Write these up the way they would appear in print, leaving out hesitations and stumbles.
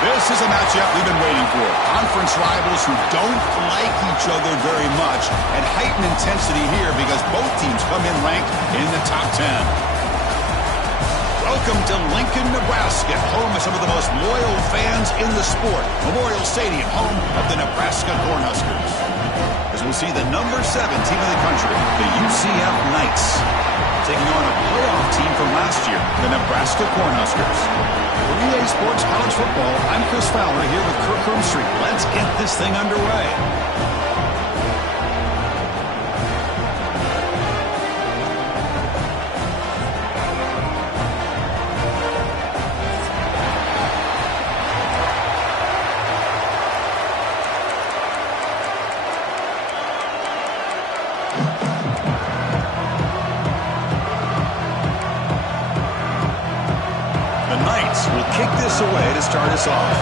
This is a matchup we've been waiting for. Conference rivals who don't like each other very much, and heightened intensity here because both teams come in ranked in the top 10. Welcome to Lincoln, Nebraska, home of some of the most loyal fans in the sport. Memorial Stadium, home of the Nebraska Cornhuskers. As we'll see the number 7 team in the country, the UCF Knights, taking on a playoff team from last year, the Nebraska Cornhuskers. For EA Sports College Football, I'm Chris Fowler here with Kirk Street. Let's get this thing underway. Will kick this away to start us off.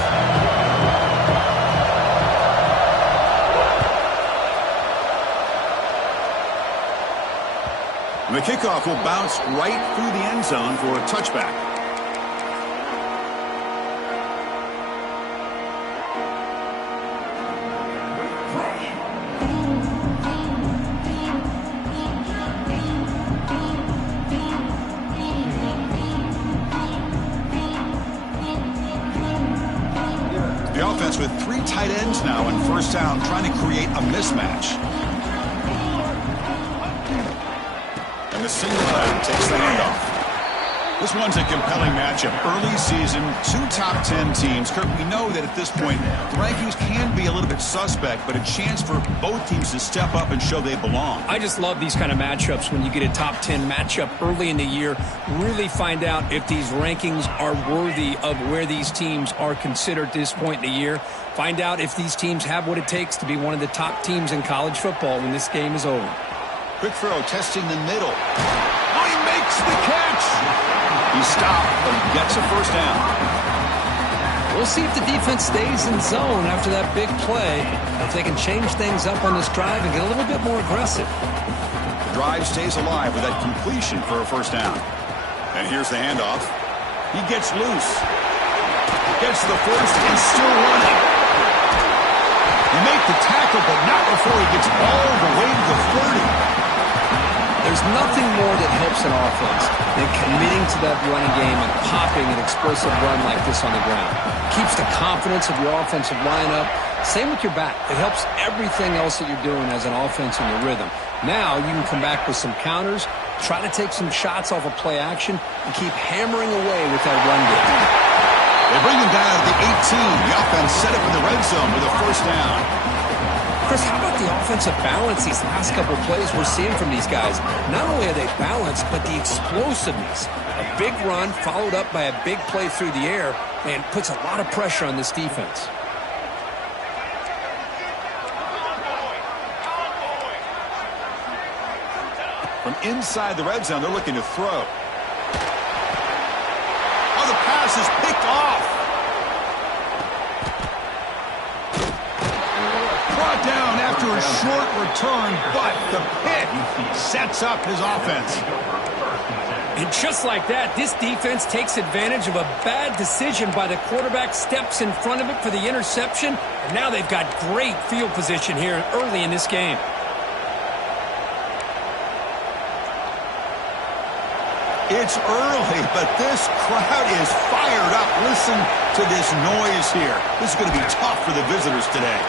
And the kickoff will bounce right through the end zone for a touchback. With 3 tight ends now in first down, trying to create a mismatch. And the single back takes the handoff. This one's a compelling matchup. Early season, 2 top 10 teams. Kirk, we know that at this point, the rankings can be a little bit suspect, but a chance for both teams to step up and show they belong. I just love these kind of matchups when you get a top 10 matchup early in the year. Really find out if these rankings are worthy of where these teams are considered at this point in the year. Find out if these teams have what it takes to be one of the top teams in college football when this game is over. Quick throw, testing the middle. Oh, he makes the catch! He stopped, but he gets a first down. We'll see if the defense stays in zone after that big play, if they can change things up on this drive and get a little bit more aggressive. The drive stays alive with that completion for a first down. And here's the handoff. He gets loose. Gets the first and still running. He makes the tackle, but not before he gets all the way to the 30. There's nothing more that helps an offense than committing to that running game and popping an explosive run like this on the ground. Keeps the confidence of your offensive lineup. Same with your back. It helps everything else that you're doing as an offense in your rhythm. Now you can come back with some counters, try to take some shots off of play action, and keep hammering away with that run game. They bring him down to the 18. The offense set up in the red zone with a first down. Chris, how about the offensive balance these last couple of plays we're seeing from these guys? Not only are they balanced, but the explosiveness. A big run followed up by a big play through the air and puts a lot of pressure on this defense. From inside the red zone, they're looking to throw. Oh, the pass is picked off. Brought down after a short return, but the pick sets up his offense. And just like that, this defense takes advantage of a bad decision by the quarterback, steps in front of it for the interception, and now they've got great field position here early in this game. It's early, but this crowd is fired up. Listen to this noise here. This is going to be tough for the visitors today.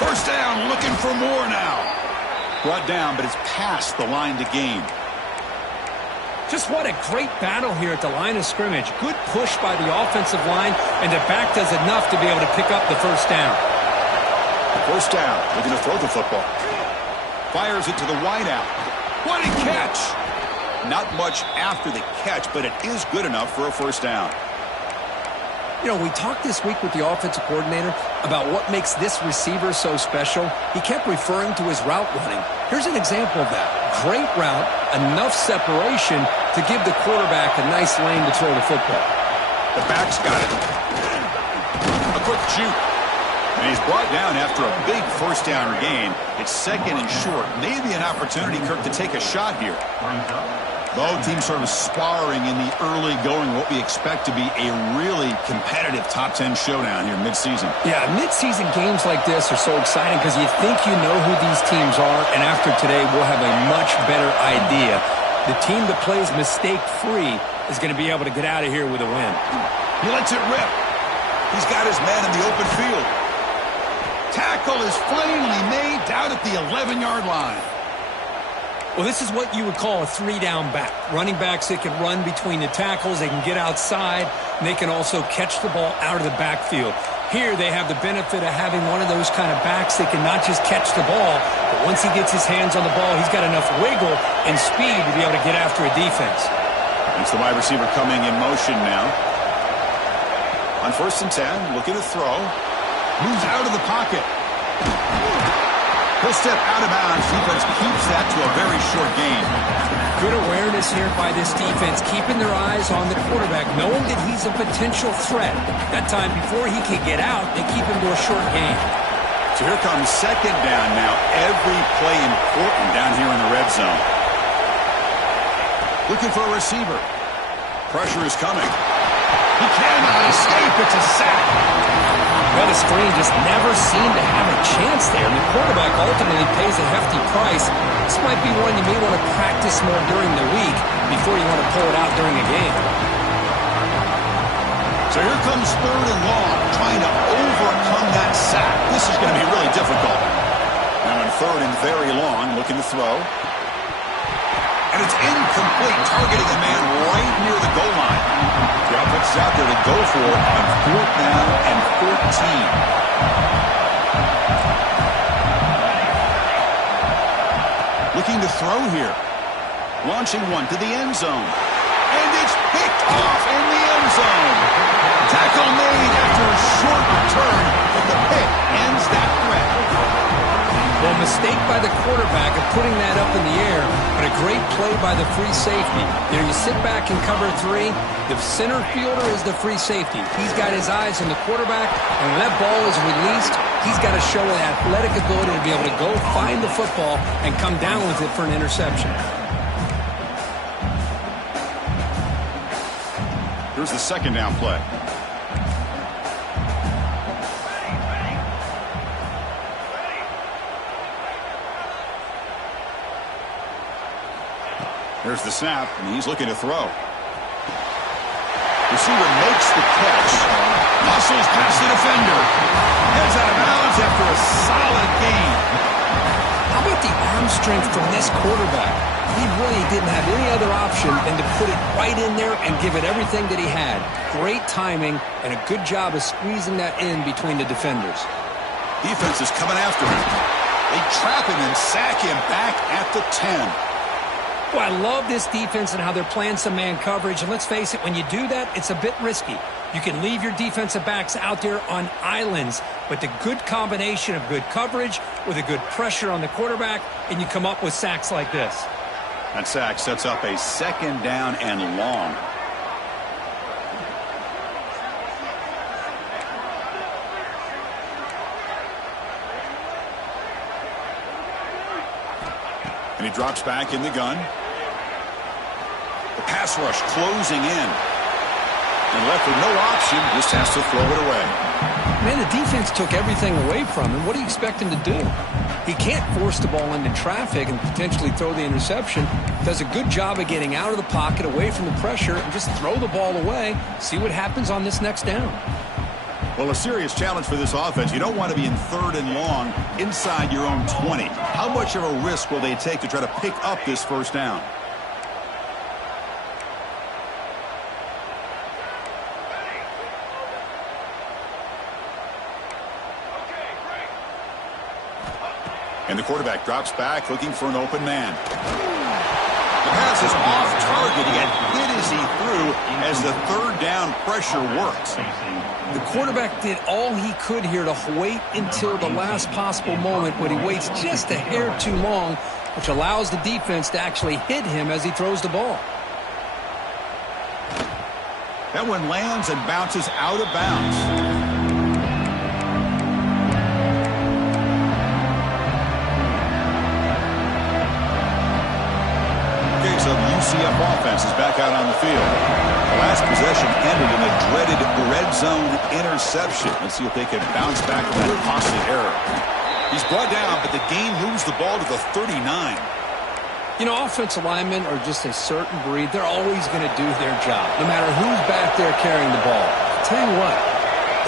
First down, looking for more now. Brought down, but it's past the line to gain. Just what a great battle here at the line of scrimmage. Good push by the offensive line, and the back does enough to be able to pick up the first down. First down, looking to throw the football. Fires it to the wideout. What a catch! Not much after the catch, but it is good enough for a first down. You know, we talked this week with the offensive coordinator about what makes this receiver so special. He kept referring to his route running. Here's an example of that. Great route, enough separation to give the quarterback a nice lane to throw the football. The back's got it. A quick juke. And he's brought down after a big first down gain. It's second and short. Maybe an opportunity, Kirk, to take a shot here. Both teams sort of sparring in the early going, what we expect to be a really competitive top 10 showdown here mid-season. Yeah, mid-season games like this are so exciting because you think you know who these teams are, and after today we'll have a much better idea. The team that plays mistake-free is going to be able to get out of here with a win. He lets it rip. He's got his man in the open field. Tackle is finally made down at the 11-yard line. Well, this is what you would call a three-down back. Running backs that can run between the tackles, they can get outside, and they can also catch the ball out of the backfield. Here they have the benefit of having one of those kind of backs that can not just catch the ball, but once he gets his hands on the ball, he's got enough wiggle and speed to be able to get after a defense. It's the wide receiver coming in motion now. On 1st and 10, looking to throw. Moves out of the pocket. He'll step out of bounds. Defense keeps that to a very short gain. Good awareness here by this defense, keeping their eyes on the quarterback, knowing that he's a potential threat. That time before he can get out, they keep him to a short gain. So here comes second down now. Every play important down here in the red zone. Looking for a receiver. Pressure is coming. He cannot escape. It's a sack. Well, the screen just never seemed to have a chance there. The quarterback ultimately pays a hefty price. This might be one you may want to practice more during the week before you want to pull it out during a game. So here comes 3rd and long, trying to overcome that sack. This is going to be really difficult. Now in 3rd and very long, looking to throw. And it's incomplete, targeting a man right near the goal line. The offense is out there to go for it on 4th down and 14. Looking to throw here. Launching one to the end zone. And it's picked off in the end zone. Tackle made after a short return, but the pick ends that threat. Well, mistake by the quarterback of putting that up in the air, but a great play by the free safety. You know, you sit back and cover 3. The center fielder is the free safety. He's got his eyes on the quarterback, and when that ball is released, he's got to show an athletic ability to be able to go find the football and come down with it for an interception. Here's the second down play. Here's the snap, and he's looking to throw. Receiver makes the catch. Muscles past the defender. Heads out of bounds after a solid gain. How about the arm strength from this quarterback? He really didn't have any other option than to put it right in there and give it everything that he had. Great timing and a good job of squeezing that in between the defenders. Defense is coming after him. They trap him and sack him back at the 10. Well, I love this defense and how they're playing some man coverage. And let's face it, when you do that, it's a bit risky. You can leave your defensive backs out there on islands, but the good combination of good coverage with a good pressure on the quarterback, and you come up with sacks like this. That sack sets up a second down and long. And he drops back in the gun. The pass rush closing in. And left with no option, just has to throw it away. Man, the defense took everything away from him. What do you expect him to do? He can't force the ball into traffic and potentially throw the interception. Does a good job of getting out of the pocket, away from the pressure, and just throw the ball away. See what happens on this next down. Well, a serious challenge for this offense. You don't want to be in 3rd and long inside your own 20. How much of a risk will they take to try to pick up this first down? And the quarterback drops back looking for an open man. The pass is off as the third down pressure worked. The quarterback did all he could here to wait until the last possible moment, but he waits just a hair too long, which allows the defense to actually hit him as he throws the ball. That one lands and bounces out of bounds. So the UCF offense is back out on the field. The last possession ended in a dreaded red zone interception. Let's see if they can bounce back from that costly error. He's brought down, but the game moves the ball to the 39. You know, offensive linemen are just a certain breed. They're always going to do their job, no matter who's back there carrying the ball. I'll tell you what,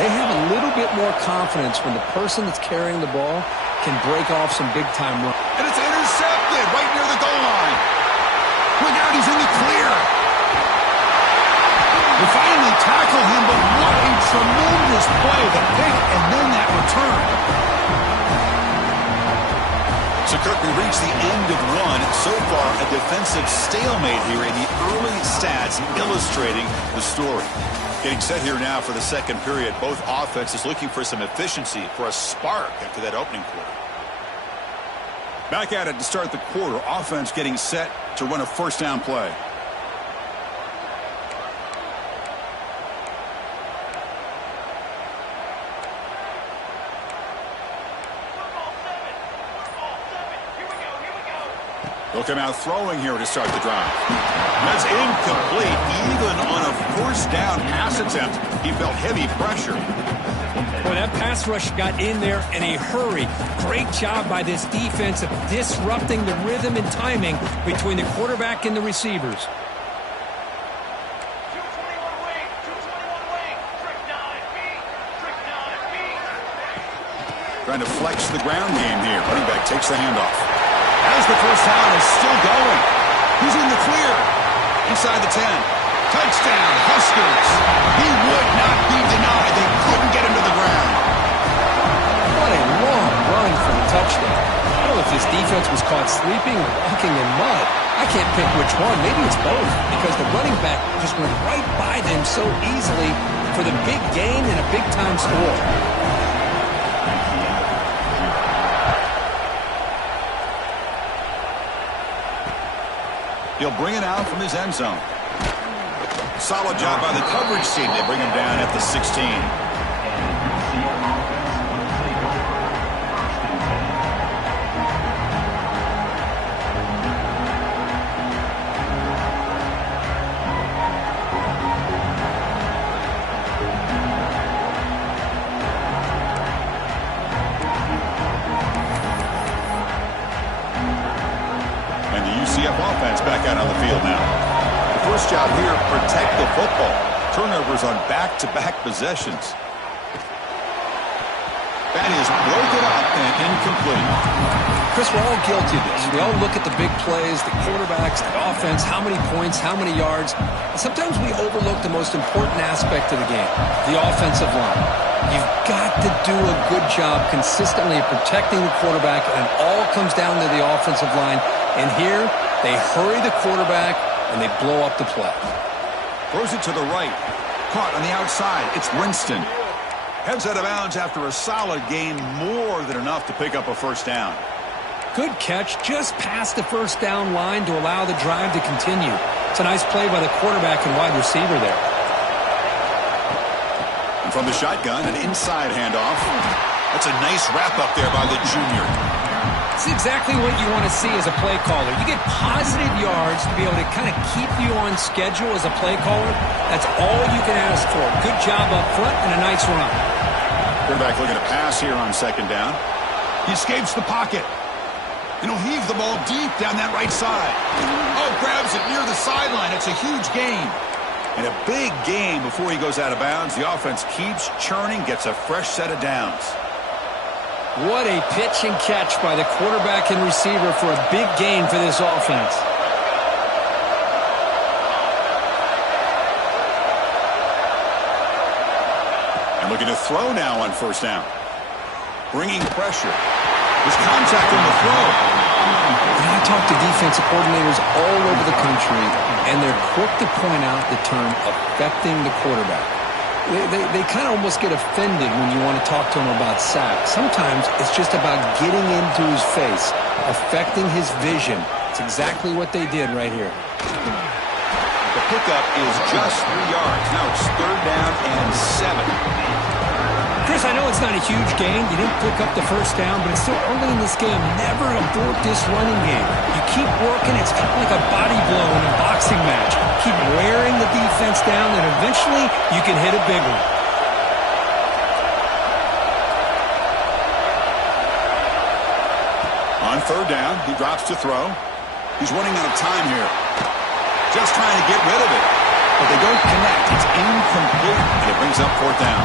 they have a little bit more confidence when the person that's carrying the ball can break off some big-time runs. And it's intercepted right near the goal line. Look out, he's in the clear. They finally tackle him, but what a tremendous play. The pick and then that return. So, Kirk, we reached the end of one. So far, a defensive stalemate here in the early stats illustrating the story. Getting set here now for the second period. Both offenses looking for some efficiency, for a spark after that opening quarter. Back at it to start the quarter. Offense getting set to run a first down play. They'll come out throwing here to start the drive. That's incomplete. Even on a first down pass attempt, he felt heavy pressure. Boy, that pass rush got in there in a hurry. Great job by this defense of disrupting the rhythm and timing between the quarterback and the receivers. Trying to flex the ground game here. Running back takes the handoff. As the first down is still going. He's in the clear. Inside the 10. Touchdown, Huskers. He would not be denied. They couldn't get him to the ground. What a long run for the touchdown. I don't know if this defense was caught sleeping or walking in mud. I can't pick which one. Maybe it's both, because the running back just went right by them so easily for the big gain and a big-time score. He'll bring it out from his end zone. Solid job by the coverage team. They bring him down at the 16. And the UCF offense back out on the field now. First job here, protect the football. Turnovers on back-to-back possessions. That is broken up and incomplete. Chris, we're all guilty of this. We all look at the big plays, the quarterbacks, the offense, how many points, how many yards. And sometimes we overlook the most important aspect of the game, the offensive line. You've got to do a good job consistently of protecting the quarterback, and it all comes down to the offensive line. And here, they hurry the quarterback, and they blow up the play. Throws it to the right. Caught on the outside. It's Winston. Heads out of bounds after a solid gain, more than enough to pick up a first down. Good catch, just past the first down line to allow the drive to continue. It's a nice play by the quarterback and wide receiver there. And from the shotgun, an inside handoff. That's a nice wrap up there by the junior. It's exactly what you want to see as a play caller. You get positive yards to be able to kind of keep you on schedule as a play caller. That's all you can ask for. Good job up front and a nice run. Quarterback looking to pass here on second down. He escapes the pocket. And he'll heave the ball deep down that right side. Oh, grabs it near the sideline. It's a huge gain. And a big gain before he goes out of bounds. The offense keeps churning, gets a fresh set of downs. What a pitch and catch by the quarterback and receiver for a big gain for this offense. And looking to throw now on first down. Bringing pressure. There's contact on the throw. Got talk to defensive coordinators all over the country, and they're quick to point out the term affecting the quarterback. They kind of almost get offended when you want to talk to them about sacks. Sometimes it's just about getting into his face, affecting his vision. It's exactly what they did right here. The pickup is just 3 yards. Now it's 3rd down and 7. Chris, I know it's not a huge gain. You didn't pick up the first down, but it's still early in this game. Never abort this running game. You keep working. It's kind of like a body blow in a boxing match. Keep wearing the defense down, and eventually you can hit a big one. On 3rd down, he drops to throw. He's running out of time here. Just trying to get rid of it. But they don't connect. It's incomplete, and it brings up 4th down.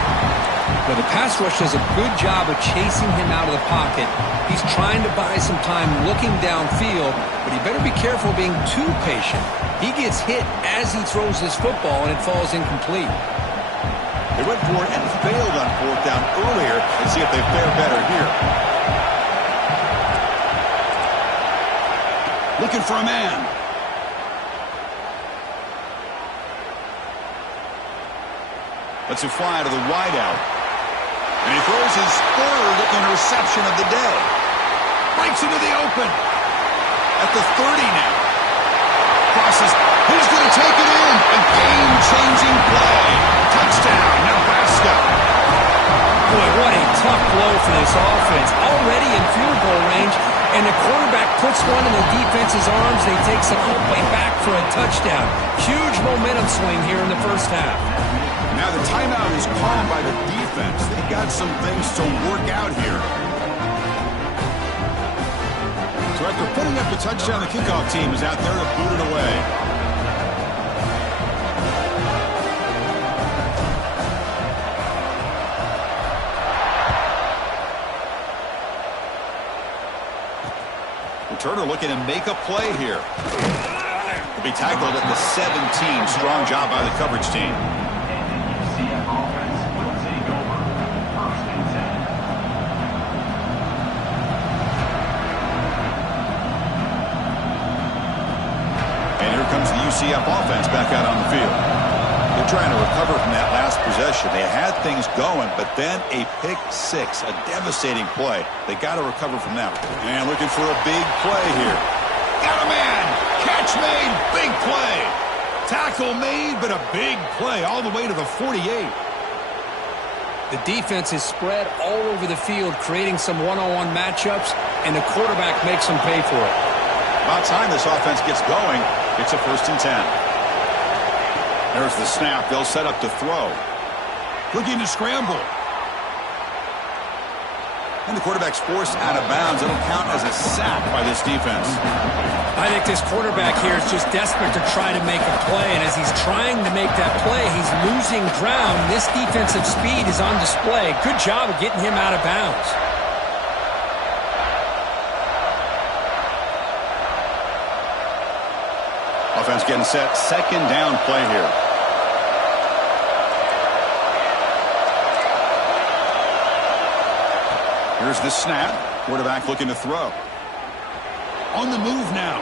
Well, the pass rush does a good job of chasing him out of the pocket. He's trying to buy some time looking downfield, but he better be careful being too patient. He gets hit as he throws this football, and it falls incomplete. They went for it and failed on 4th down earlier. Let's see if they fare better here. Looking for a man. Lets it fly to the wideout. And he throws his 3rd interception of the day. Breaks into the open. At the 30 now. Crosses. He's going to take it in. A game-changing play. Touchdown, Nebraska. Boy, what a tough blow for this offense. Already in field goal range, and the quarterback puts one in the defense's arms, and he takes it all the way back for a touchdown. Huge momentum swing here in the first half. Now the timeout is called by the defense. They've got some things to work out here. So after putting up the touchdown, the kickoff team is out there to boot it away. Returner looking to make a play here. He'll be tackled at the 17. Strong job by the coverage team. Comes the UCF offense back out on the field. They're trying to recover from that last possession. They had things going, but then a pick 6, a devastating play. They got to recover from that. And looking for a big play here. Got a man. Catch made. Big play. Tackle made, but a big play all the way to the 48. The defense is spread all over the field, creating some one-on-one matchups, and the quarterback makes them pay for it. About time this offense gets going. It's a 1st and 10. There's the snap. They'll set up to throw. Looking to scramble. And the quarterback's forced out of bounds. It'll count as a sack by this defense. I think this quarterback here is just desperate to try to make a play. And as he's trying to make that play, he's losing ground. This defensive speed is on display. Good job of getting him out of bounds. Offense getting set. 2nd down play here. Here's the snap. Quarterback looking to throw. On the move now.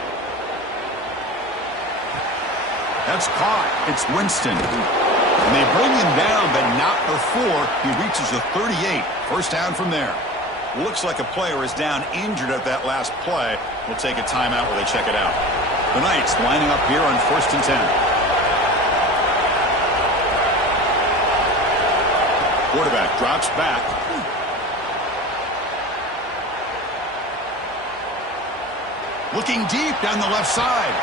That's caught. It's Winston. And they bring him down, but not before he reaches the 38. 1st down from there. Looks like a player is down injured at that last play. We'll take a timeout while they check it out. The Knights lining up here on 1st and 10. Quarterback drops back. Looking deep down the left side.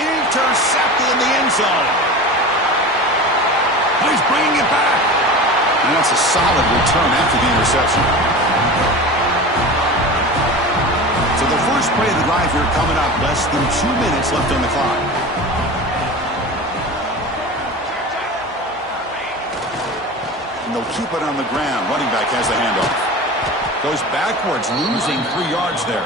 Intercepted in the end zone. Oh, he's bringing it back. And that's a solid return after the interception. So the first play of the drive here coming up. Less than 2 minutes left on the clock. And they'll keep it on the ground. Running back has the handoff. Goes backwards, losing 3 yards there.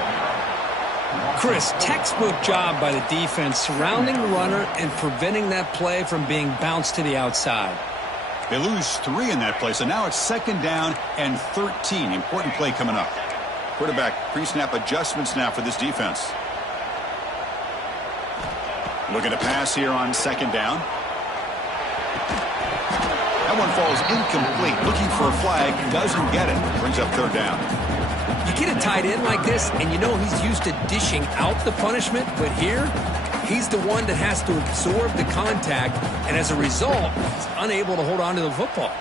Chris, textbook job by the defense surrounding the runner and preventing that play from being bounced to the outside. They lose 3 in that play, so now it's 2nd down and 13. Important play coming up. Quarterback pre-snap adjustments now for this defense. Looking to pass here on second down. That one falls incomplete. Looking for a flag. Doesn't get it. Brings up third down. You get a tight end like this, and you know he's used to dishing out the punishment, but here, he's the one that has to absorb the contact, and as a result, he's unable to hold on to the football.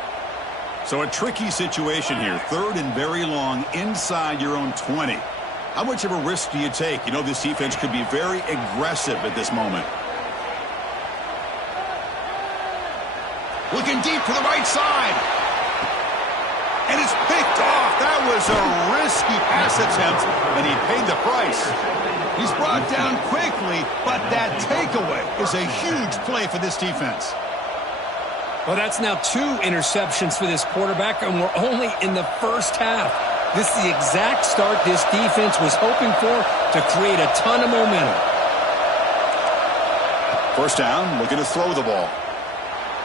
So a tricky situation here. Third and very long inside your own 20. How much of a risk do you take? You know this defense could be very aggressive at this moment. Looking deep to the right side. And it's picked off. That was a risky pass attempt, and he paid the price. He's brought down quickly, but that takeaway is a huge play for this defense. Well, that's now 2 interceptions for this quarterback, and we're only in the first half. This is the exact start this defense was hoping for to create a ton of momentum. First down, looking to throw the ball.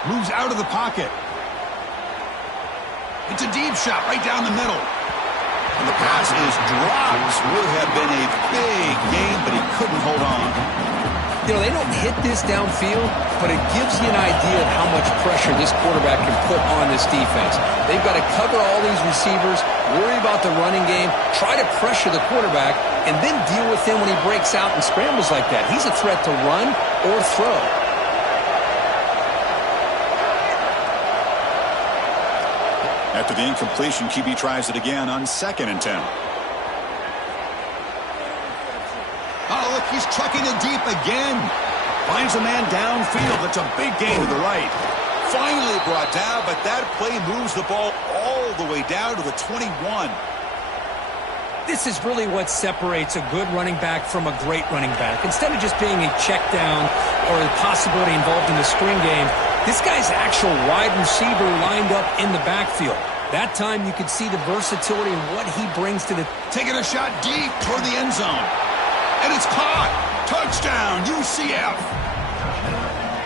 Moves out of the pocket. It's a deep shot right down the middle. And the pass is dropped. Would have been a big gain, but he couldn't hold on. You know, they don't hit this downfield, but it gives you an idea of how much pressure this quarterback can put on this defense. They've got to cover all these receivers, worry about the running game, try to pressure the quarterback, and then deal with him when he breaks out and scrambles like that. He's a threat to run or throw. After the incompletion, QB tries it again on 2nd and 10. Oh, look, he's chucking it deep again. Finds a man downfield. That's a big gain to the right. Finally brought down, but that play moves the ball all the way down to the 21. This is really what separates a good running back from a great running back. Instead of just being a check down or the possibility involved in the screen game, this guy's actual wide receiver lined up in the backfield. That time you could see the versatility and what he brings to the... Taking a shot deep toward the end zone. And it's caught. Touchdown, UCF.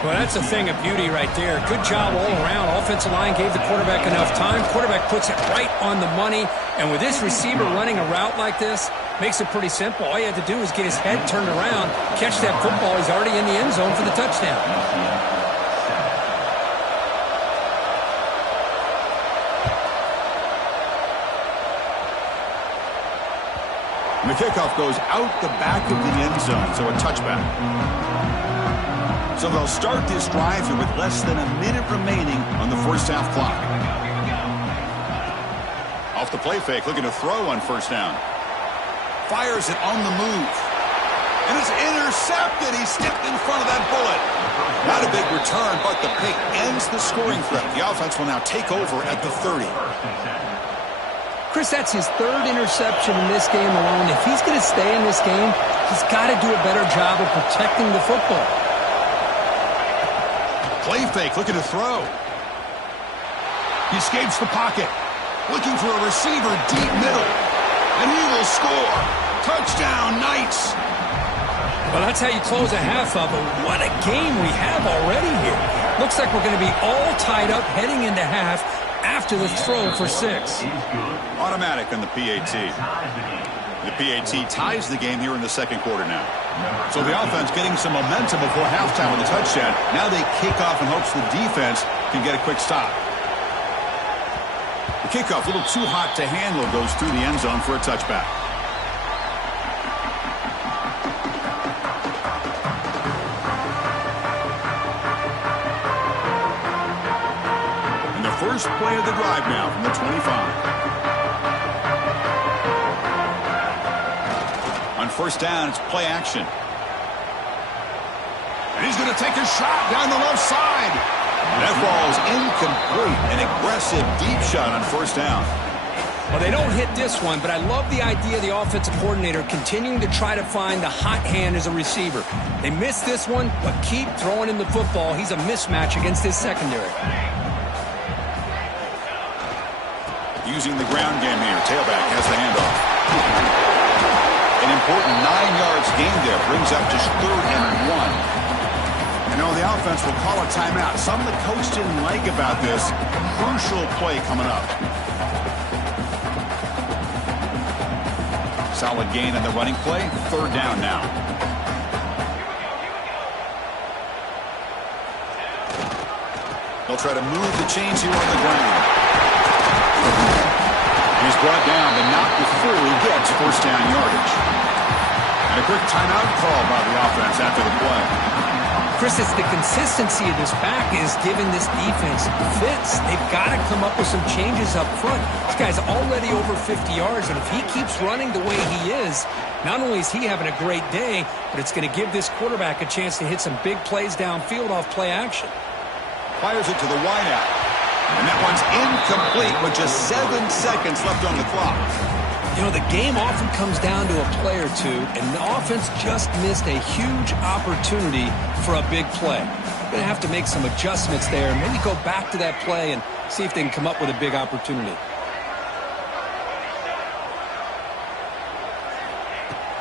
Well, that's a thing of beauty right there. Good job all around. Offensive line gave the quarterback enough time. Quarterback puts it right on the money. And with this receiver running a route like this, makes it pretty simple. All you have to do is get his head turned around, catch that football. He's already in the end zone for the touchdown. And the kickoff goes out the back of the end zone, so a touchback. So they'll start this drive here with less than a minute remaining on the first half clock. Off the play fake, looking to throw on first down. Fires it on the move. And it's intercepted. He stepped in front of that bullet. Not a big return, but the pick ends the scoring threat. The offense will now take over at the 30. Chris, that's his 3rd interception in this game alone. If he's going to stay in this game, he's got to do a better job of protecting the football. Play fake, looking to throw. He escapes the pocket. Looking for a receiver deep middle. And he will score. Touchdown, Knights. Well, that's how you close a half of it. What a game we have already here. Looks like we're going to be all tied up heading into half after the throw for 6. Automatic on the PAT. The PAT ties the game here in the second quarter now. So the offense getting some momentum before halftime with a touchdown. Now they kick off in hopes the defense can get a quick stop. The kickoff, a little too hot to handle, goes through the end zone for a touchback. And the first play of the drive now from the 25. On first down, it's play action. And he's going to take a shot down the left side. That ball's incomplete. An aggressive deep shot on first down. Well, they don't hit this one, but I love the idea of the offensive coordinator continuing to try to find the hot hand as a receiver. They missed this one, but keep throwing him the football. He's a mismatch against his secondary. Using the ground game here. Tailback has the handoff. An important 9 yards gain there. Brings up just 3rd and 1. You know, the offense will call a timeout. Something the coach didn't like about this. Crucial play coming up. Solid gain on the running play. 3rd down now. They'll try to move the chains here on the ground. He's brought down, but not before he gets first down yardage. And a quick timeout call by the offense after the play. Chris, it's the consistency of this back is giving this defense fits. They've got to come up with some changes up front. This guy's already over 50 yards, and if he keeps running the way he is, not only is he having a great day, but it's going to give this quarterback a chance to hit some big plays downfield off play action. Fires it to the wideout. And that one's incomplete with just 7 seconds left on the clock. You know, the game often comes down to a play or two, and the offense just missed a huge opportunity for a big play. They're going to have to make some adjustments there and maybe go back to that play and see if they can come up with a big opportunity.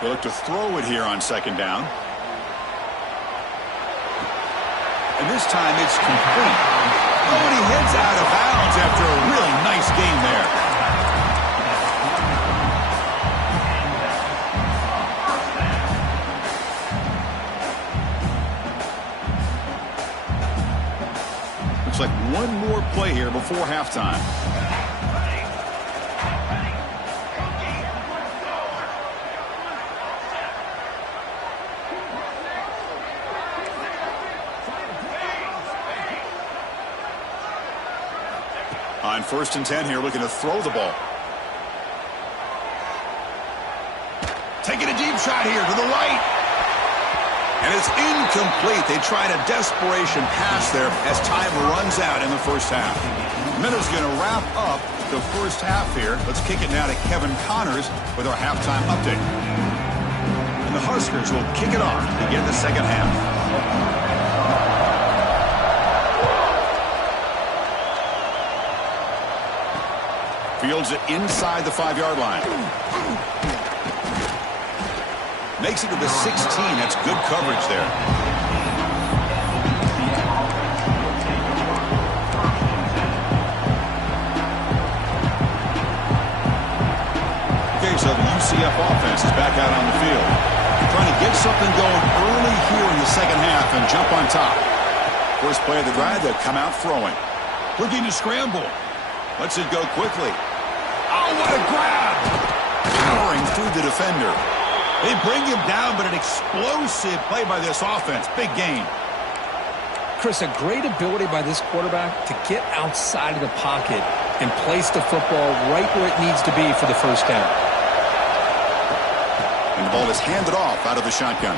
They look to throw it here on second down. And this time it's complete. Oh, and he heads out of bounds after a really nice game there. Looks like one more play here before halftime. On 1st and 10 here, looking to throw the ball. Taking a deep shot here to the right. And it's incomplete. They tried a desperation pass there as time runs out in the first half. Minnows going to wrap up the first half here. Let's kick it now to Kevin Connors with our halftime update. And the Huskers will kick it off to begin the second half. Fields it inside the 5-yard line. Makes it to the 16. That's good coverage there. Okay, so the UCF offense is back out on the field. Trying to get something going early here in the second half and jump on top. First play of the drive, they'll come out throwing. Looking to scramble. Lets it go quickly. Oh, what a grab! Powering through the defender. They bring him down, but an explosive play by this offense. Big gain. Chris, a great ability by this quarterback to get outside of the pocket and place the football right where it needs to be for the first down. And the ball is handed off out of the shotgun.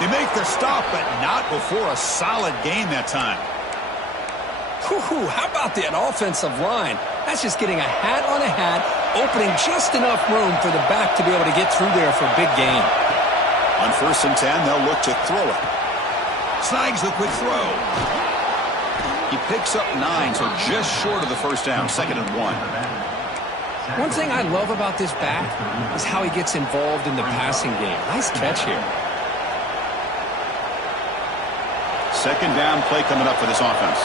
They make the stop, but not before a solid gain that time. Whew, how about that offensive line? That's just getting a hat on a hat, opening just enough room for the back to be able to get through there for a big gain. On 1st and 10, they'll look to throw it. Snags the quick throw. He picks up 9, so just short of the first down, 2nd and 1. One thing I love about this back is how he gets involved in the passing game. Nice catch here. 2nd down play coming up for this offense.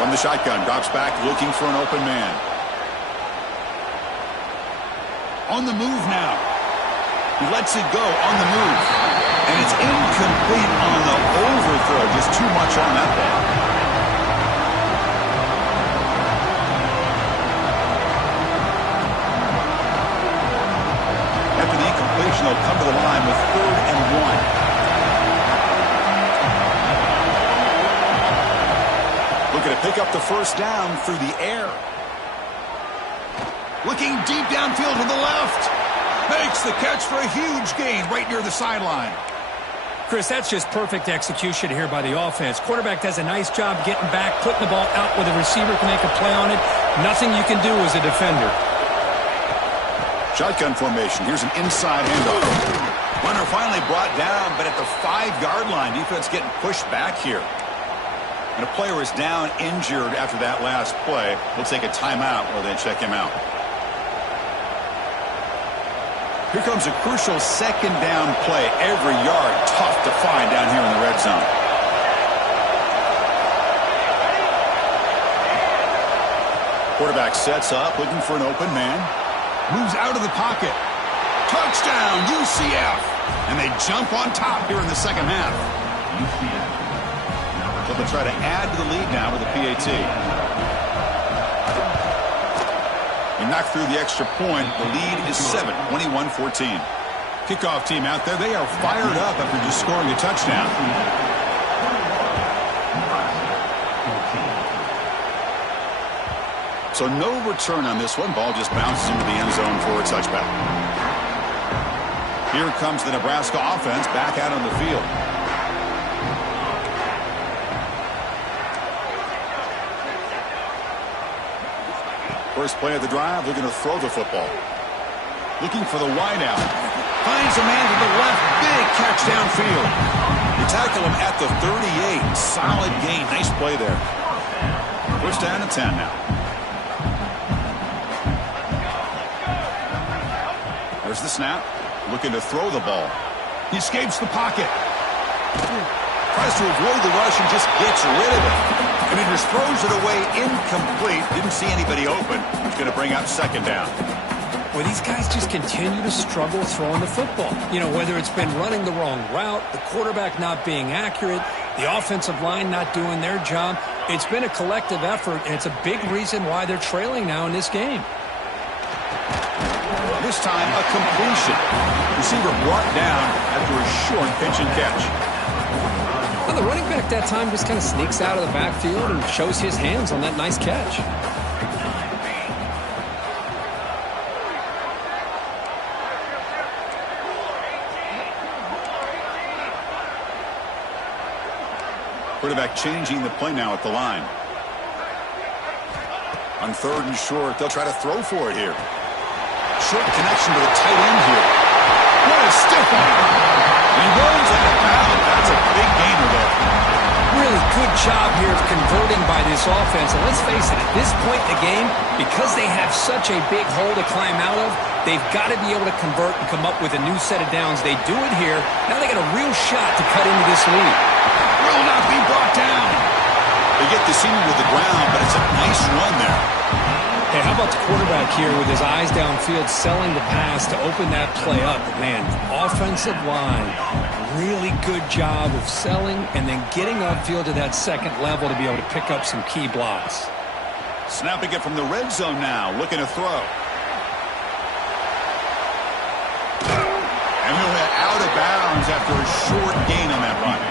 From the shotgun, drops back, looking for an open man. On the move now. He lets it go on the move. And it's incomplete on the overthrow. Just too much on that ball. After the incompletion, they'll come to the line with 3rd and 1. Looking to pick up the first down through the air. Looking deep downfield to the left. Makes the catch for a huge gain right near the sideline. Chris, that's just perfect execution here by the offense. Quarterback does a nice job getting back, putting the ball out where the receiver can make a play on it. Nothing you can do as a defender. Shotgun formation. Here's an inside handoff. Runner finally brought down, but at the 5-yard line, defense getting pushed back here. And a player is down injured after that last play. We'll take a timeout while they check him out. Here comes a crucial 2nd down play. Every yard tough to find down here in the red zone. Quarterback sets up, looking for an open man. Moves out of the pocket. Touchdown, UCF. And they jump on top here in the second half. So they'll try to add to the lead now with a PAT. They knock through the extra point. The lead is 7, 21-14. Kickoff team out there, they are fired up after just scoring a touchdown. So no return on this one. Ball just bounces into the end zone for a touchback. Here comes the Nebraska offense back out on the field. First play of the drive, they're going to throw the football. Looking for the wideout. Finds a man to the left. Big catch downfield. You tackle him at the 38. Solid gain. Nice play there. First down and 10 now. There's the snap. Looking to throw the ball. He escapes the pocket. Tries to avoid the rush and just gets rid of it. And he just throws it away incomplete. Didn't see anybody open. He's going to bring up second down. Well, these guys just continue to struggle throwing the football. You know, whether it's been running the wrong route, the quarterback not being accurate, the offensive line not doing their job. It's been a collective effort, and it's a big reason why they're trailing now in this game. This time, a completion. Receiver brought down after a short pitch and catch. Well, the running back that time just kind of sneaks out of the backfield and shows his hands on that nice catch. Quarterback changing the play now at the line. On third and short, they'll try to throw for it here. Short connection to the tight end here. What a stiff one. He goes out of bounds. That's a big gainer there. Really good job here of converting by this offense. And let's face it, at this point in the game, because they have such a big hole to climb out of, they've got to be able to convert and come up with a new set of downs. They do it here. Now they got a real shot to cut into this lead. Will not be brought down. They get the senior to the ground, but it's a nice run there. Hey, how about the quarterback here with his eyes downfield, selling the pass to open that play up? Man, offensive line, really good job of selling and then getting upfield to that second level to be able to pick up some key blocks. Snapping it from the red zone now, looking to throw. And he'll hit out of bounds after a short gain on that run.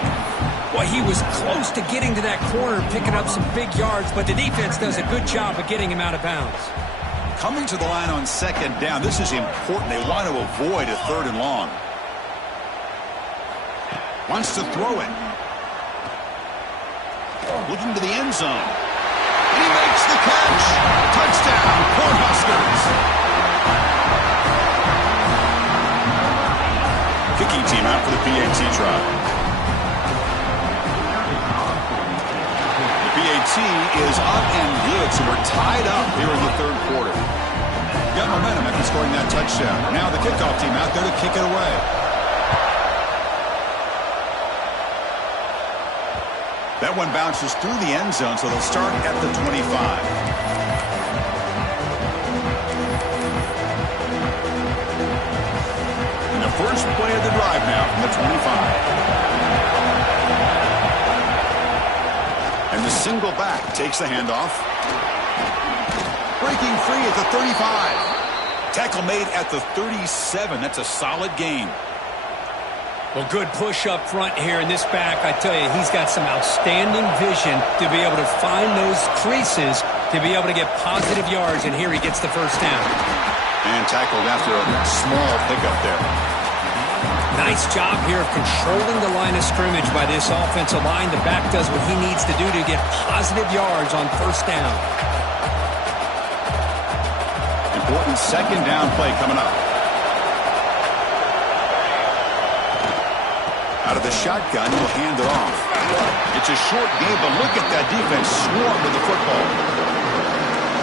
Well, he was close to getting to that corner, picking up some big yards, but the defense does a good job of getting him out of bounds. Coming to the line on second down, this is important. They want to avoid a third and long. Wants to throw it. Looking to the end zone. And he makes the catch. Touchdown, Cornhuskers. Kicking team out for the PAT try. PAT is up and good, so we're tied up here in the third quarter. Got momentum after scoring that touchdown. Now the kickoff team out there to kick it away. That one bounces through the end zone, so they'll start at the 25. And the first play of the drive now from the 25. And the single back takes the handoff. Breaking free at the 35. Tackle made at the 37. That's a solid gain. Well, good push up front here in this back. I tell you, he's got some outstanding vision to be able to find those creases to be able to get positive yards, and here he gets the first down. And tackled after a small pickup there. Nice job here of controlling the line of scrimmage by this offensive line. The back does what he needs to do to get positive yards on first down. Important second down play coming up. Out of the shotgun, he'll hand it off. It's a short game, but look at that defense swarm with the football.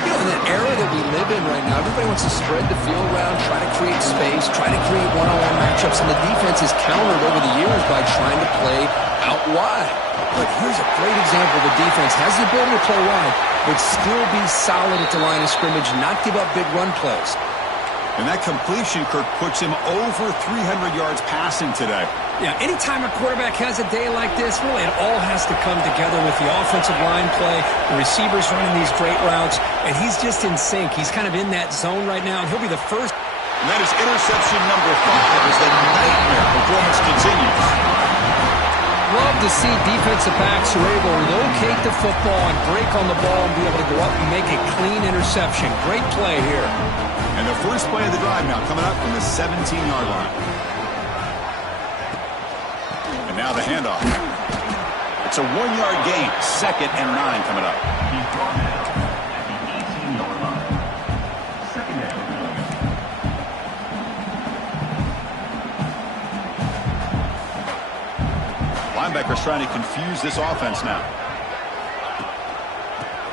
You know, in the era that we live in right now, everybody wants to spread the field around, try to create space, try to create one-on-one matchups, and the defense is countered over the years by trying to play out wide. But here's a great example. The defense has the ability to play wide, but still be solid at the line of scrimmage, not give up big run plays. And that completion, Kirk, puts him over 300 yards passing today. Yeah, anytime a quarterback has a day like this, really it all has to come together with the offensive line play, the receivers running these great routes, and he's just in sync. He's kind of in that zone right now, and he'll be the first. And that is interception number 5 as the nightmare performance continues. Love to see defensive backs who are able to locate the football and break on the ball and be able to go up and make a clean interception. Great play here. And the first play of the drive now coming up from the 17-yard line. And now the handoff. It's a 1-yard gain. 2nd and 9 coming up. Linebackers trying to confuse this offense now.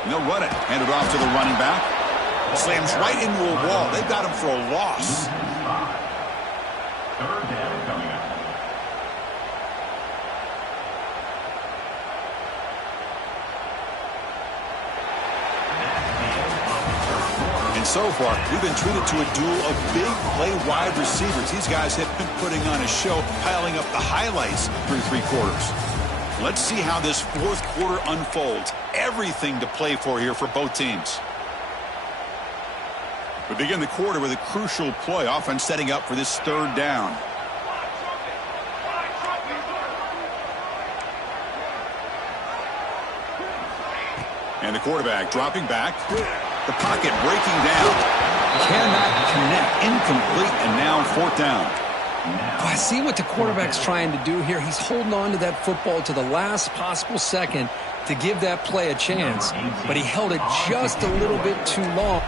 And they'll run it. Hand it off to the running back. Slams right into a wall. They've got him for a loss. Third down coming up. And so far, we've been treated to a duel of big play wide receivers. These guys have been putting on a show, piling up the highlights through 3 quarters. Let's see how this 4th quarter unfolds. Everything to play for here for both teams. We begin the quarter with a crucial play. Offense setting up for this 3rd down. And the quarterback dropping back. The pocket breaking down. Cannot connect. Incomplete, and now 4th down. I see what the quarterback's trying to do here. He's holding on to that football to the last possible second to give that play a chance, but he held it just a little bit too long.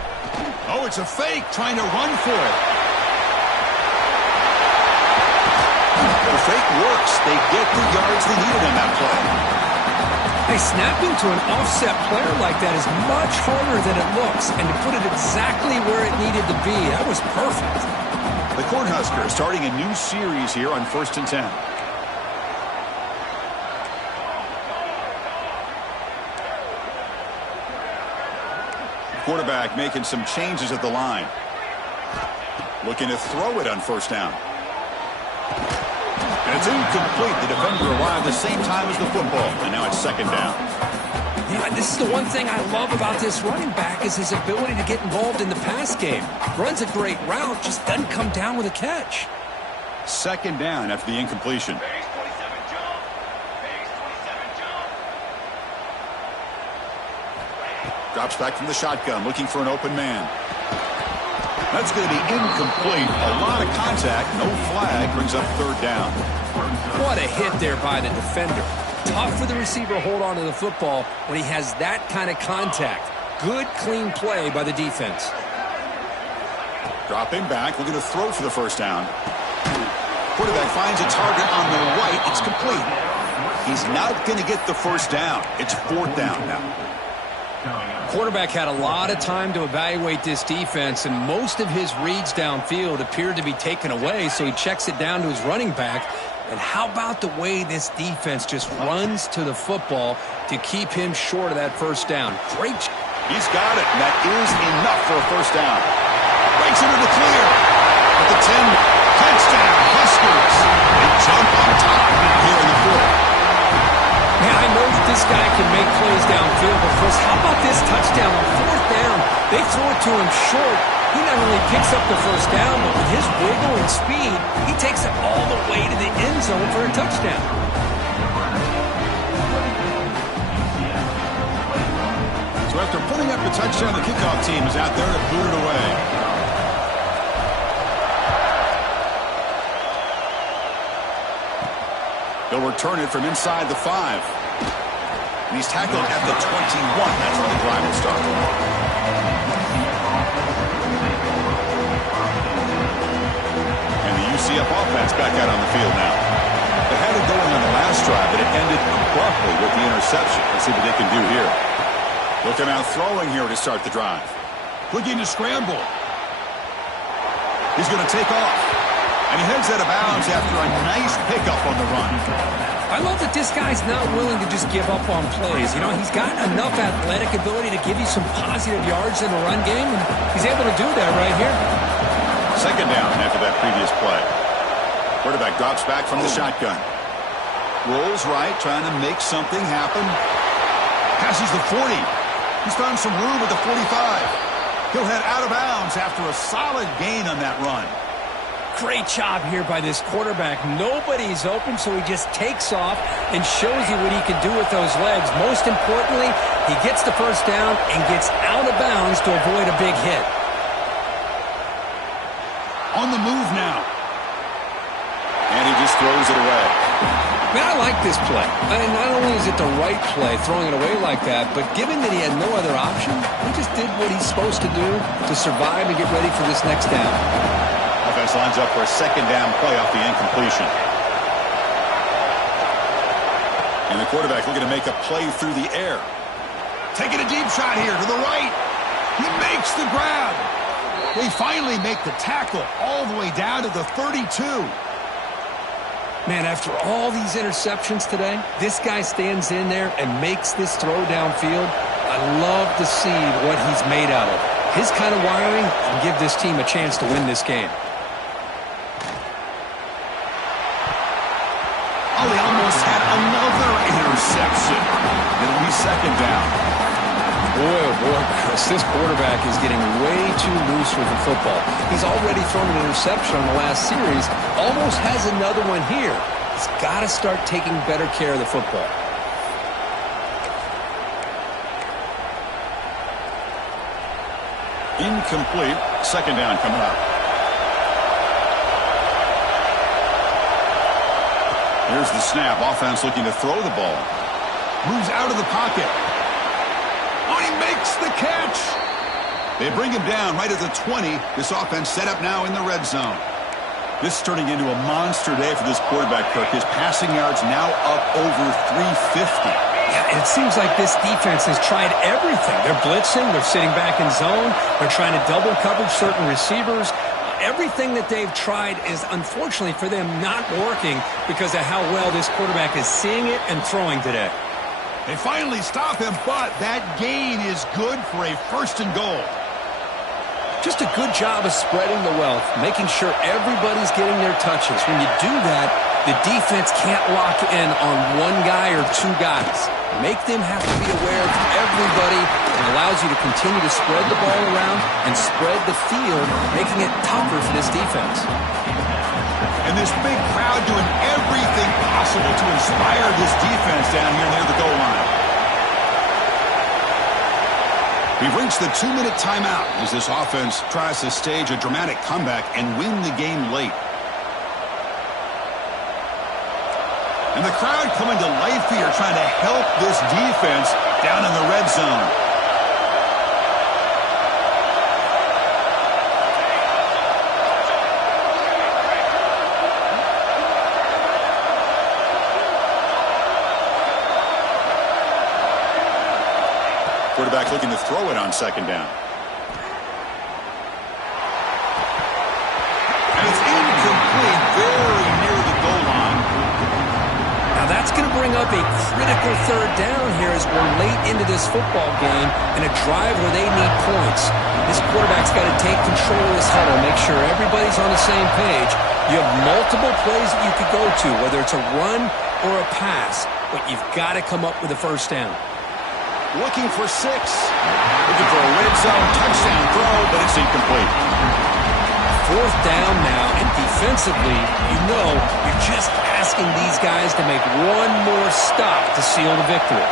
Oh, it's a fake, trying to run for it. The fake works. They get the yards they needed on that play. Hey, snapping to an offset player like that is much harder than it looks, and to put it exactly where it needed to be, that was perfect. The Cornhuskers starting a new series here on 1st and 10. Quarterback making some changes at the line. Looking to throw it on 1st down. And it's incomplete. The defender arrived the same time as the football. And now it's 2nd down. Yeah, this is the one thing I love about this running back is his ability to get involved in the pass game. Runs a great route, just doesn't come down with a catch. 2nd down after the incompletion. Drops back from the shotgun, looking for an open man. That's going to be incomplete. A lot of contact, no flag, brings up 3rd down. What a hit there by the defender. Tough for the receiver to hold on to the football when he has that kind of contact. Good, clean play by the defense. Dropping back, looking to throw for the 1st down. Quarterback finds a target on the right. It's complete. He's not going to get the 1st down. It's 4th down now. Quarterback had a lot of time to evaluate this defense, and most of his reads downfield appeared to be taken away, so he checks it down to his running back. And how about the way this defense just runs to the football to keep him short of that 1st down? Great. He's got it, and that is enough for a 1st down. Breaks into the clear. At the 10, touchdown, Huskers. They jump on top here in the 4th. Man, I know that this guy can make plays downfield, but Chris, how about this touchdown on 4th down? They throw it to him short. He not only picks up the 1st down, but with his wiggle and speed, he takes it all the way to the end zone for a touchdown. So after putting up the touchdown, the kickoff team is out there to boot it away. They'll return it from inside the 5. And he's tackled at the 21. That's where the drive will start. And the UCF offense back out on the field now. They had it going on the last drive, but it ended abruptly with the interception. Let's see what they can do here. Looking out throwing here to start the drive. Looking to scramble. He's going to take off. And he heads out of bounds after a nice pickup on the run. I love that this guy's not willing to just give up on plays. You know, he's got enough athletic ability to give you some positive yards in the run game, and he's able to do that right here. Second down after that previous play. Quarterback drops back from the shotgun. Rolls right, trying to make something happen. Passes the 40. He's found some room at the 45. He'll head out of bounds after a solid gain on that run. Great job here by this quarterback. Nobody's open, so he just takes off and shows you what he can do with those legs. Most importantly, he gets the first down and gets out of bounds to avoid a big hit. On the move now. And he just throws it away. Man, I like this play. And not only is it the right play, throwing it away like that, but given that he had no other option, he just did what he's supposed to do to survive and get ready for this next down. Offense lines up for a second down play off the incompletion. And the quarterback looking to make a play through the air. Taking a deep shot here to the right. He makes the grab. They finally make the tackle all the way down to the 32. Man, after all these interceptions today, this guy stands in there and makes this throw downfield. I love to see what he's made out of. His kind of wiring can give this team a chance to win this game. Oh, they almost had another interception. It'll be second down. Boy, oh boy, Chris, this quarterback is getting way too loose with the football. He's already thrown an interception on the last series, almost has another one here. He's got to start taking better care of the football. Incomplete. Second down coming up. Here's the snap. Offense looking to throw the ball. Moves out of the pocket. Oh, he makes the catch. They bring him down right at the 20. This offense set up now in the red zone. This is turning into a monster day for this quarterback, Kirk. His passing yards now up over 350. Yeah, and it seems like this defense has tried everything. They're blitzing. They're sitting back in zone. They're trying to double coverage certain receivers. Everything that they've tried is, unfortunately for them, not working because of how well this quarterback is seeing it and throwing today. They finally stop him, but that gain is good for a first and goal. Just a good job of spreading the wealth, making sure everybody's getting their touches. When you do that, the defense can't lock in on one guy or two guys. Make them have to be aware of everybody. It allows you to continue to spread the ball around and spread the field, making it tougher for this defense. And this big crowd doing everything possible to inspire this defense down here near the goal line. We've reached the 2-minute timeout as this offense tries to stage a dramatic comeback and win the game late. And the crowd coming to life here trying to help this defense down in the red zone. Quarterback looking to throw it on second down. And it's incomplete, very near the goal line. Now that's going to bring up a critical third down here as we're late into this football game in a drive where they need points. This quarterback's got to take control of this huddle, make sure everybody's on the same page. You have multiple plays that you could go to, whether it's a run or a pass, but you've got to come up with a first down. Looking for 6. Looking for a red zone touchdown throw, but it's incomplete. Fourth down now, and defensively, you know you're just asking these guys to make one more stop to seal the victory.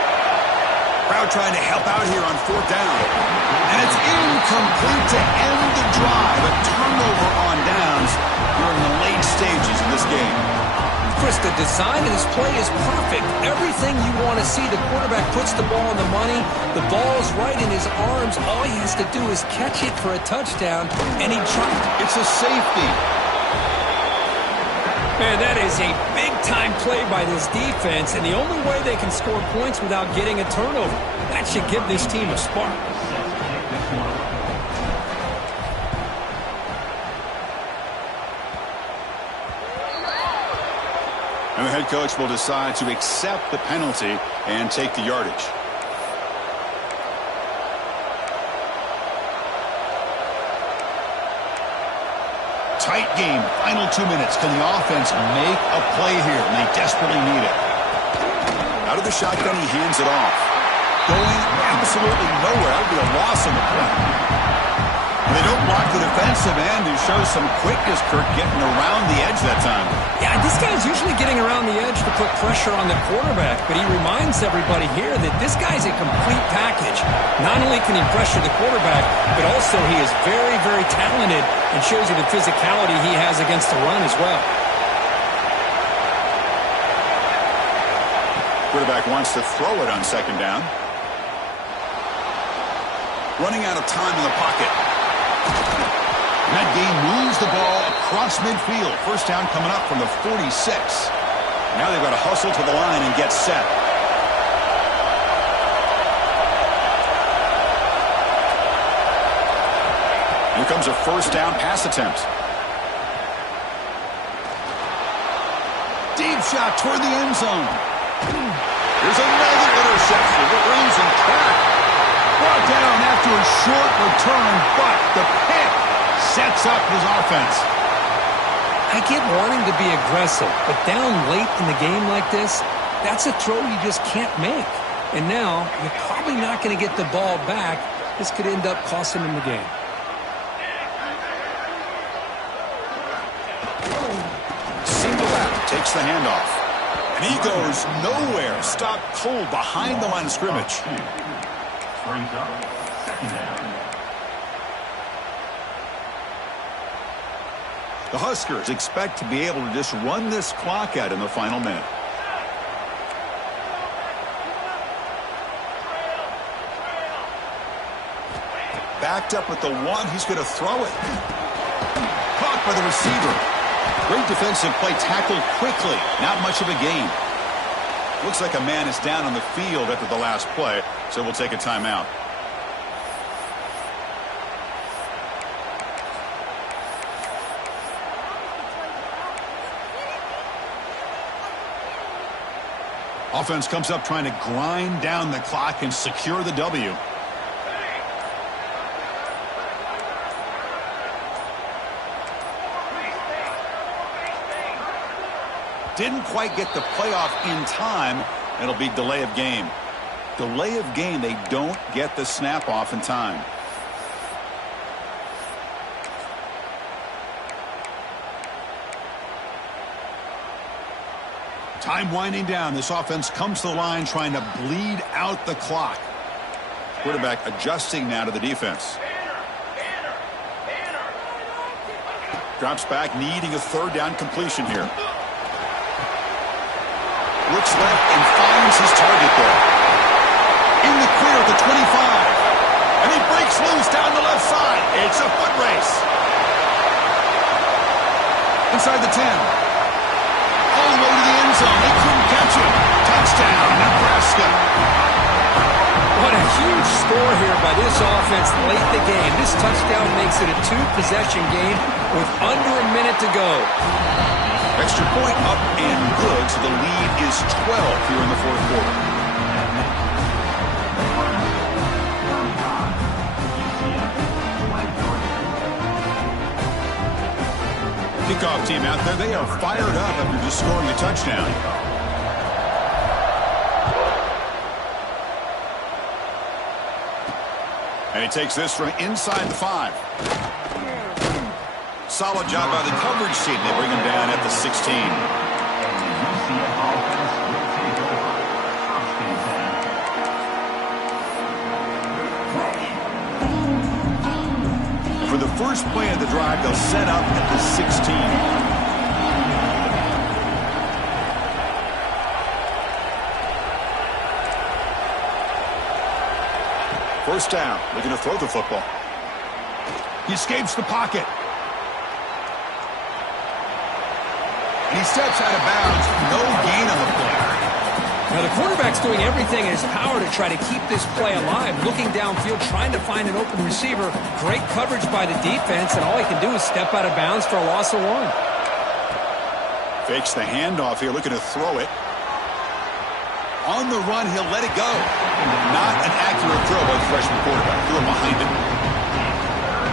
Crowd trying to help out here on fourth down. And it's incomplete to end the drive. A turnover on downs during the late stages of this game. Chris, the design of this play is perfect. Everything you want to see. The quarterback puts the ball on the money. The ball's right in his arms. All he has to do is catch it for a touchdown, and he tries. It's a safety. Man, that is a big-time play by this defense, and the only way they can score points without getting a turnover. That should give this team a spark. And the head coach will decide to accept the penalty and take the yardage. Tight game, final 2 minutes. Can the offense make a play here? And they desperately need it. Out of the shotgun, he hands it off. Going absolutely nowhere. That would be a loss on the play. They don't block the defensive end, who shows some quickness, Kirk, getting around the edge that time. Yeah, this guy's usually getting around the edge to put pressure on the quarterback, but he reminds everybody here that this guy's a complete package. Not only can he pressure the quarterback, but also he is very, very talented and shows you the physicality he has against the run as well. Quarterback wants to throw it on second down. Running out of time in the pocket. That game moves the ball across midfield. First down coming up from the 46. Now they've got to hustle to the line and get set. Here comes a first down pass attempt. Deep shot toward the end zone. Here's another interception. It runs in track. Brought down after a short return, but the pick sets up his offense. I get wanting to be aggressive, but down late in the game like this, that's a throw you just can't make. And now, you're probably not going to get the ball back. This could end up costing him the game. Single out, takes the handoff. And he goes nowhere. Stopped cold behind the line of scrimmage. Brings up second down. The Huskers expect to be able to just run this clock out in the final minute. Backed up at the one, he's going to throw it. Caught by the receiver. Great defensive play, tackled quickly. Not much of a gain. Looks like a man is down on the field after the last play, so we'll take a timeout. Offense comes up trying to grind down the clock and secure the W. Didn't quite get the playoff in time. It'll be delay of game. Delay of game, they don't get the snap off in time. Time winding down. This offense comes to the line trying to bleed out the clock. Quarterback adjusting now to the defense. Drops back, needing a third down completion here. Looks left and finds his target there. In the clear at the 25. And he breaks loose down the left side. It's a foot race. Inside the 10. All the way to the end zone. They couldn't catch him. Touchdown, Nebraska. What a huge score here by this offense late in the game. This touchdown makes it a two-possession game with under a minute to go. Extra point up and good, so the lead is 12 here in the fourth quarter. Kickoff team out there, they are fired up after just scoring a touchdown. And he takes this from inside the 5. Solid job by the coverage team. They bring him down at the 16. And for the first play of the drive, they'll set up at the 16. First down. They're going to throw the football. He escapes the pocket. And he steps out of bounds. No gain on the play. Now the quarterback's doing everything in his power to try to keep this play alive. Looking downfield, trying to find an open receiver. Great coverage by the defense, and all he can do is step out of bounds for a loss of 1. Fakes the handoff here, looking to throw it. On the run, he'll let it go. Not an accurate throw by the freshman quarterback. Threw it behind him.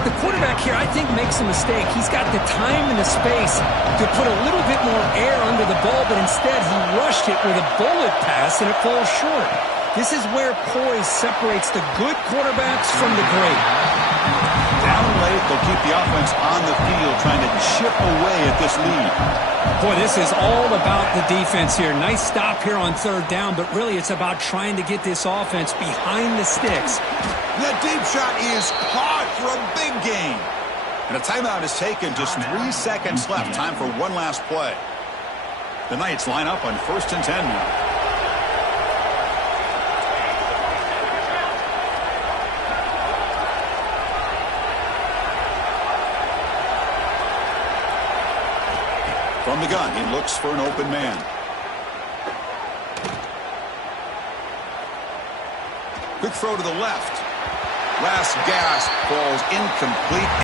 The quarterback here, I think, makes a mistake. He's got the time and the space to put a little bit more air under the ball, but instead he rushed it with a bullet pass, and it falls short. This is where poise separates the good quarterbacks from the great. Down late, they'll keep the offense on the field, trying to chip away at this lead. Boy, this is all about the defense here. Nice stop here on third down, but really it's about trying to get this offense behind the sticks. That deep shot is caught for a big gain. And a timeout is taken. Just 3 seconds left. Time for one last play. The Knights line up on 1st and 10 now. From the gun, he looks for an open man. Quick throw to the left. Last gasp falls incomplete.